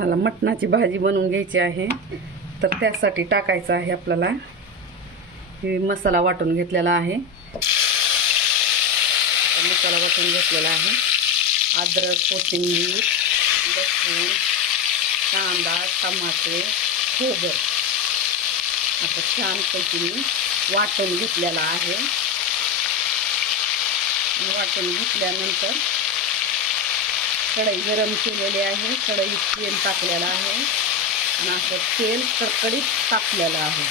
मला मटणाची भाजी बनवून घ्यायची आहे. तर त्यासाठी टाकायचं आहे आपल्याला. मसाला वाटून घेतलेला आहे. मसाला वाटून घेतलेला आहे. अद्रक कोथिंबीर लसूण कांदा टमाटे खोबर. आता छानपैकी मी वाटून घेतलेला आहे. वाटून घेतल्यानंतर कढई गरम केलेली आहे. कढईत तेल टाकलेलं आहे. आणि असं तेल कडकडीत टाकलेलं आहे.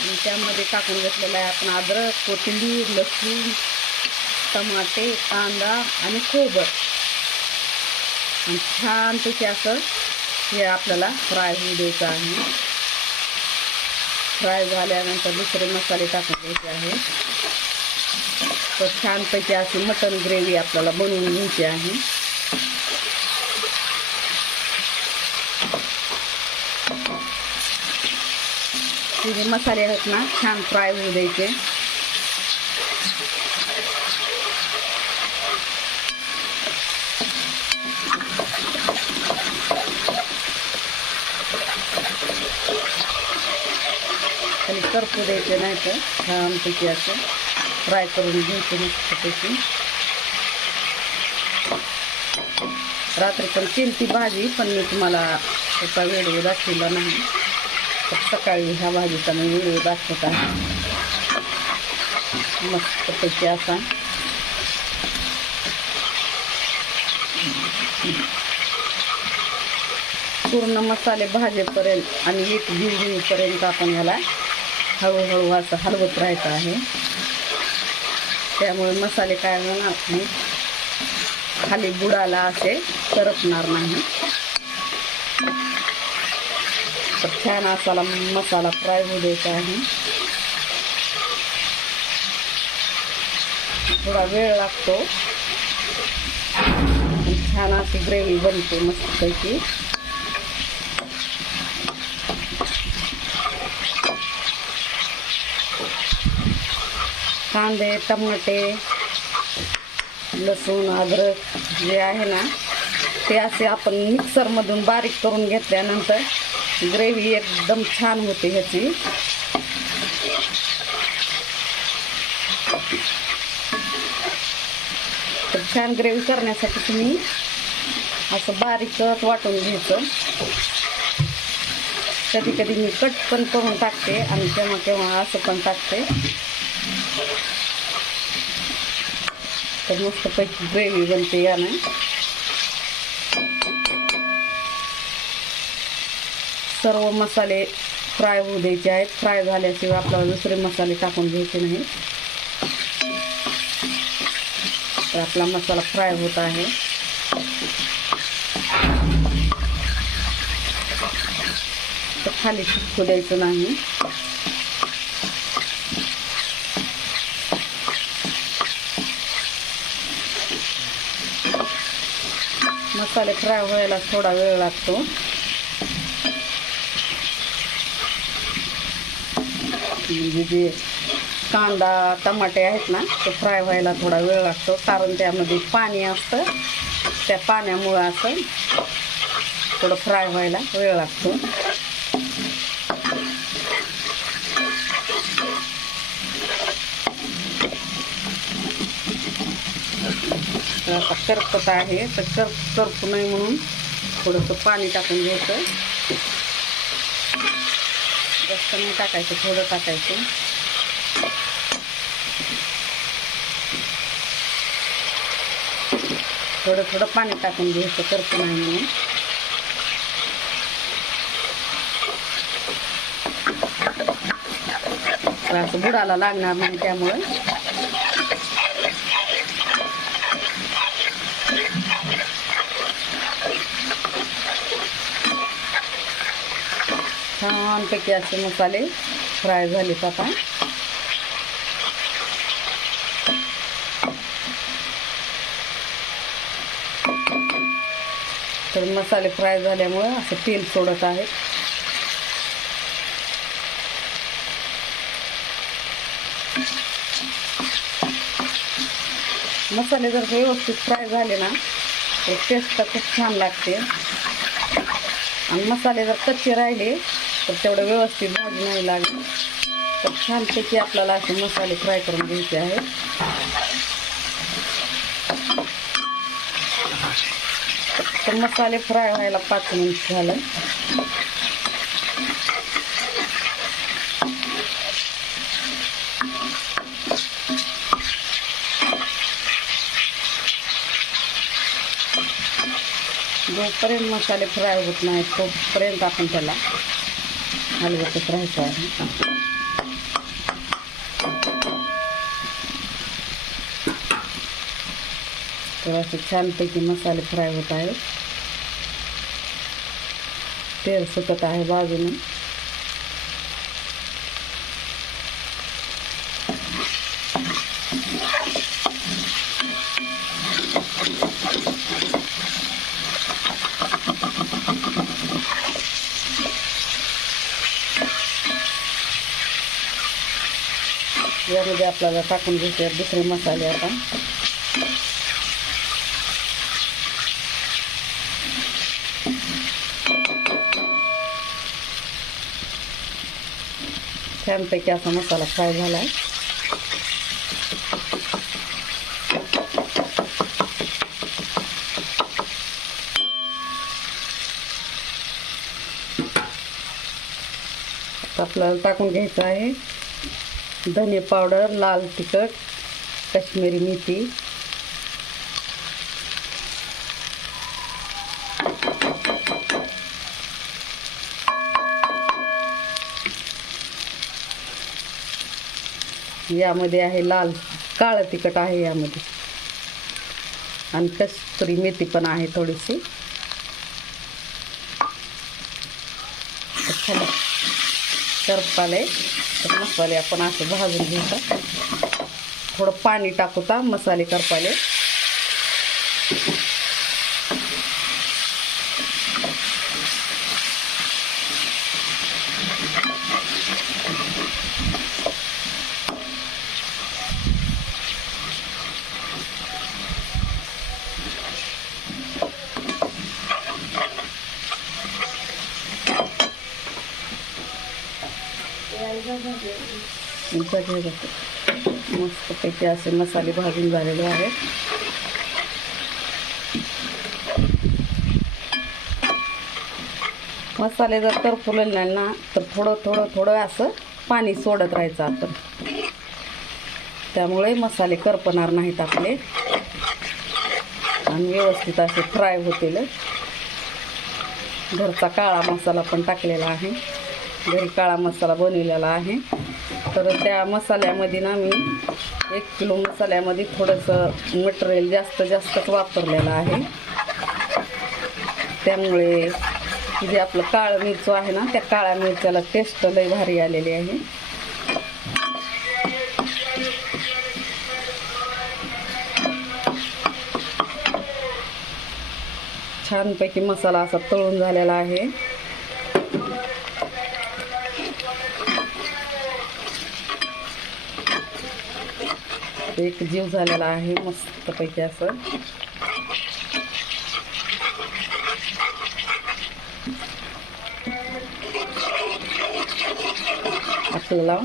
आणि त्यामध्ये टाकून घेतलेलं आहे आपण अद्रक कोथिंबीर लसूण टमाटे कांदा आणि खोबर. आणि छानपैकी असं हे आपल्याला फ्राय होऊ द्यायचं आहे. फ्राय झाल्यानंतर दुसरे मसाले टाकून द्यायचे आहे. तर छानपैकी अशी मटन ग्रेव्ही आपल्याला बनवून घ्यायची आहे. हे मसाले आहेत ना छान फ्राय होऊ द्यायचे खाली करपू द्यायचे नाही तर छानपैकी असं फ्राय करून घ्यायचे मस्तपैकी रात्री पण केली भाजी पण मी तुम्हाला त्याचा व्हिडिओ दाखवला नाही. तर सकाळी ह्या भाजीचा मी व्हिडिओ दाखवत आहे. मस्तपैकी असा. पूर्ण मसाले भाजेपर्यंत आणि एक गिरगिरीपर्यंत आपण ह्याला हळूहळू असं हलवत राहायचं आहे. त्यामुळे मसाले काय होणार नाही. खाली बुडाला असे करपणार नाही. तर छान असाला मसाला फ्राय होऊ द्यायचा आहे. थोडा वेळ लागतो. छान अशी ग्रेव्ही बनते मस्तपैकी. कांदे टमाटे लसूण अद्रक जे आहे ना ते असे आपण मिक्सरमधून बारीक करून घेतल्यानंतर ग्रेव्ही एकदम छान होते ह्याची. तर छान ग्रेव्ही करण्यासाठी तुम्ही असं बारीकच वाटून घ्यायचं. कधी कधी मी कट पण करून टाकते आणि केव्हा केव्हा असं पण टाकते. तर मस्तपैकी ग्रेव्ही बनते यानं. सर्व मसाले फ्राय होऊ द्यायचे आहेत. फ्राय झाल्याशिवाय आपल्याला दुसरे मसाले टाकून घ्यायचे नाही. तर आपला मसाला फ्राय होत आहे. तर खाली शिकू द्यायचं नाही. मसाले फ्राय व्हायला थोडा वेळ लागतो. म्हणजे जे कांदा टमाटे आहेत ना ते फ्राय व्हायला थोडा वेळ लागतो. कारण त्यामध्ये पाणी असतं. त्या पाण्यामुळं असं थोडं फ्राय व्हायला वेळ लागतो. करपत आहे. तर कर करपू नये म्हणून थोडंसं पाणी टाकून घ्यायचं. जास्त नाही टाकायचं थोडं टाकायचं. थोडं थोडं पाणी टाकून घ्यायचं करपू नाही म्हणून. असं बुडाला लागणार नाही त्यामुळे. छानपैकी असे मसाले फ्राय झालेत आता. तर मसाले फ्राय झाल्यामुळं असं तेल सोडत आहे मसाले जर व्यवस्थित फ्राय झाले ना तर टेस्ट खूप छान लागते. आणि मसाले जर कच्चे राहिले तर तेवढं व्यवस्थित भाजी नाही लागली. तर छानपैकी आपल्याला असे मसाले फ्राय करून घ्यायचे आहेत. तर मसाले फ्राय व्हायला पाच मिनिट झालं. जोपर्यंत मसाले फ्राय होत नाहीत तोपर्यंत आपण त्याला हलवतच राहायचं आहे तर असे छानपैकी मसाले फ्राय होत आहेत तेल सुटत आहे बाजूने यामध्ये आपल्याला टाकून घ्यायचे दुसरे मसाले आता. छानपैकी असा मसाला फ्राय झाला आहे आपल्याला टाकून घ्यायचं आहे. धने पावडर लाल तिखट काश्मीरी मेथी. यामध्ये आहे लाल काळं तिखट आहे यामध्ये. आणि कस्तुरी मेथी पण आहे थोडीशी. करपाले. तर मसाले आपण असं भाजून घ्यायचा थोडं पाणी टाकूता मसाले करपाले. मस्तपैकी असे मसाले भाजून झालेले आहेत. मसाले जर करफुले नाही ना तर थोडं थोडं थोडं असं पाणी सोडत राहायचं आपण. त्यामुळे मसाले करपणार नाहीत आपले. आणि व्यवस्थित असे फ्राय होतील. घरचा काळा मसाला पण टाकलेला आहे. घरी काळा मसाला बनवलेला आहे. तर त्या मसाल्यामध्ये ना मी एक किलो मसाल्यामध्ये थोडंसं मटेरियल जास्त जास्तच वापरलेलं आहे. त्यामुळे जे आपलं काळं मिरचू आहे ना त्या काळ्या मिरच्याला टेस्ट लई भारी आलेली आहे. छानपैकी मसाला असा तळून झालेला आहे. एक जीव झालेला आहे मस्तपैकी असं. आपल्याला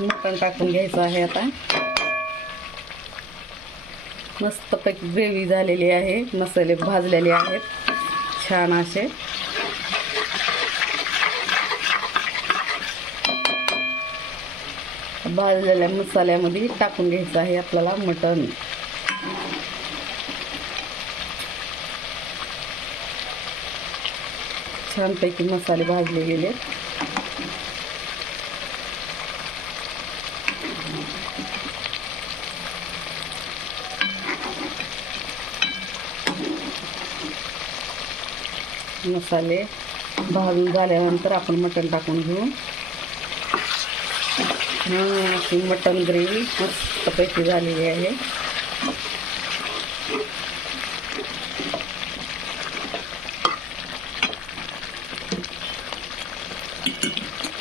मटण टाकून घ्यायचं आहे आता. मस्तपैकी ग्रेव्ही झालेली आहे मसाले भाजलेले आहेत छान असे. भाजलेल्या मसाल्यामध्ये टाकून घ्यायचं आहे आपल्याला मटण. छानपैकी मसाले भाजले गेले. मसाले भाजून झाल्यानंतर आपण मटण टाकून घेऊ. हां अशी मटण ग्रेव्ही मस्तपैकी झालेली आहे.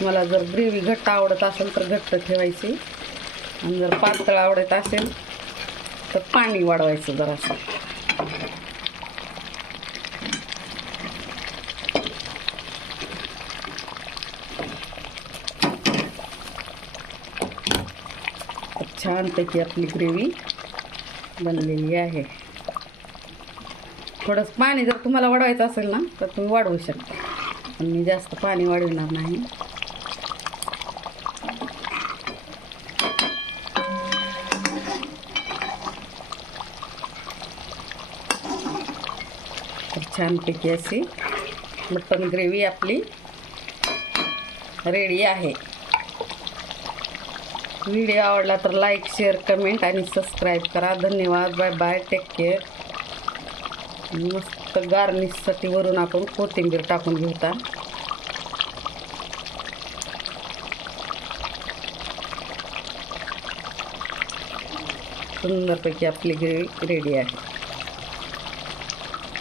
मला जर ग्रेव्ही घट्ट आवडत असेल तर घट्ट ठेवायची. आणि जर पातळ आवडत असेल तर पाणी वाढवायचं जरासं. छानपैकी आपली ग्रेव्ही बनलेली आहे. थोडंसं पाणी जर तुम्हाला वाढवायचं असेल ना तर तुम्ही वाढवू शकता. पण मी जास्त पाणी वाढवणार नाही. छानपैकी अशी मटन ग्रेव्ही आपली रेडी आहे. व्हिडिओ आवडला तर लाईक शेअर कमेंट आणि सबस्क्राईब करा. धन्यवाद. बाय बाय टेक केअर मस्त गार्निशसाठी वरून आपण कोथिंबीर टाकून घेऊता. सुंदरपैकी आपली ग्रेव्ही रेडी आहे.